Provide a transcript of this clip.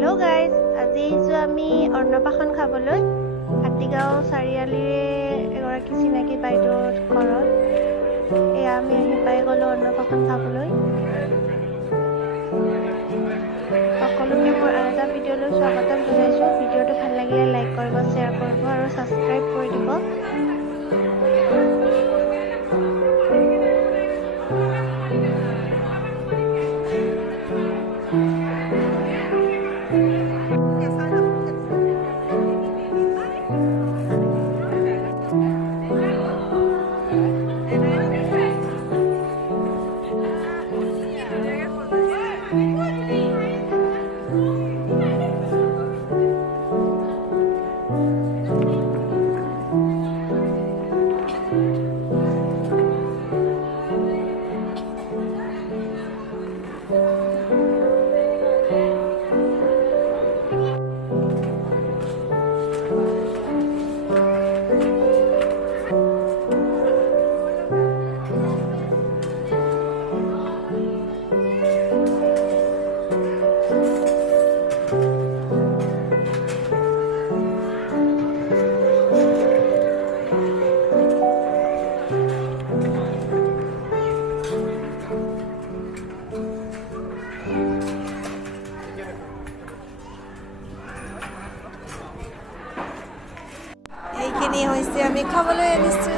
Hello' guys, আজি আহিছোঁ আমি অন্নপ্ৰাশন খাবলৈ হাতীগাঁও চাৰিআলিৰে এগৰাকী চিনাকি বাইদেউৰ ঘৰত। এয়া আমি আহি পাই গ'লোঁ অন্নপ্ৰাশন খাবলৈ। সকলোকে মই আৰু এটা ভিডিঅ'লৈ স্বাগতম জনাইছোঁ। ভিডিঅ'টো ভাল লাগিলে লাইক কৰিব, শ্বেয়াৰ কৰিব আৰু ছাবস্ক্ৰাইব কৰি দিব। এইখিনি হৈছে আমি খাবলৈ আনিছোঁ।